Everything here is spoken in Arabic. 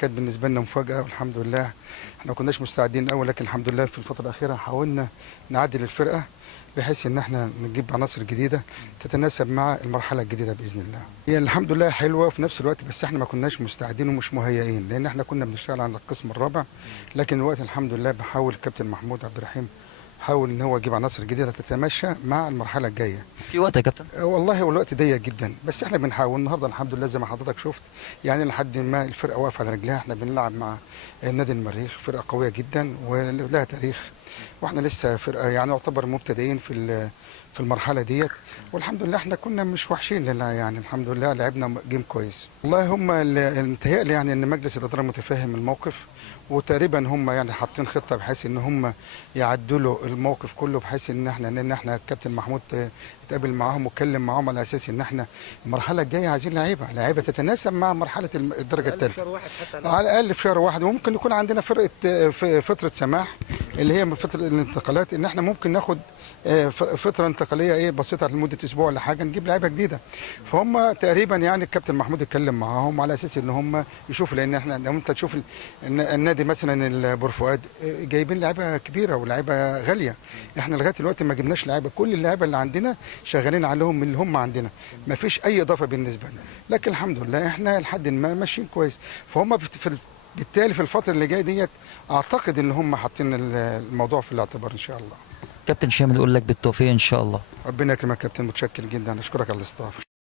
كانت بالنسبه لنا مفاجاه، والحمد لله احنا ما كناش مستعدين قوي، لكن الحمد لله في الفتره الاخيره حاولنا نعدل الفرقه بحيث ان احنا نجيب عناصر جديده تتناسب مع المرحله الجديده باذن الله. هي الحمد لله حلوه وفي نفس الوقت، بس احنا ما كناش مستعدين ومش مهيئين، لان احنا كنا بنشتغل على القسم الرابع، لكن الوقت الحمد لله بحاول الكابتن محمود عبد الرحيم حاول ان هو يجيب عناصر جديده تتماشى مع المرحله الجايه. في وقت يا كابتن؟ والله هو الوقت ضيق جدا، بس احنا بنحاول. النهارده الحمد لله زي ما حضرتك شفت يعني لحد ما الفرقه واقفه على رجليها. احنا بنلعب مع نادي المريخ، فرقه قويه جدا ولها تاريخ، واحنا لسه فرقه يعني يعتبر مبتدئين في المرحله ديت، والحمد لله احنا كنا مش وحشين لله، يعني الحمد لله لعبنا جيم كويس. والله هم متهيألي يعني ان مجلس الاداره متفاهم الموقف، وتقريبا هم يعني حاطين خطه بحيث ان هم يعدلوا الموقف كله، بحيث ان احنا الكابتن محمود اتقابل معاهم واتكلم معاهم على اساس ان احنا المرحله الجايه عايزين لعيبه تتناسب مع مرحله الدرجه الثالثه على الاقل في شهر واحد، وممكن يكون عندنا فرقه فتره سماح اللي هي فتره الانتقالات، ان احنا ممكن ناخد فتره انتقاليه بسيطه لمده اسبوع ولا حاجه نجيب لعيبه جديده. فهم تقريبا يعني الكابتن محمود اتكلم معاهم على اساس ان هم يشوفوا، لان احنا لو انت تشوف النادي مثلا البورفؤاد جايبين لعيبه كبيره ولاعيبه غاليه، احنا لغايه دلوقتي ما جبناش لعيبه، كل اللعيبه اللي عندنا شغالين عليهم من اللي هم عندنا، ما فيش اي اضافه بالنسبه لنا، لكن الحمد لله احنا لحد ما ماشيين كويس. فهم بالتالي في الفتره اللي جايه ديت اعتقد ان هم حاطين الموضوع في الاعتبار ان شاء الله. كابتن شامل يقول لك بالتوفيق ان شاء الله. ربنا يكرمك يا كابتن، متشكر جدا، اشكرك على الاستضافه.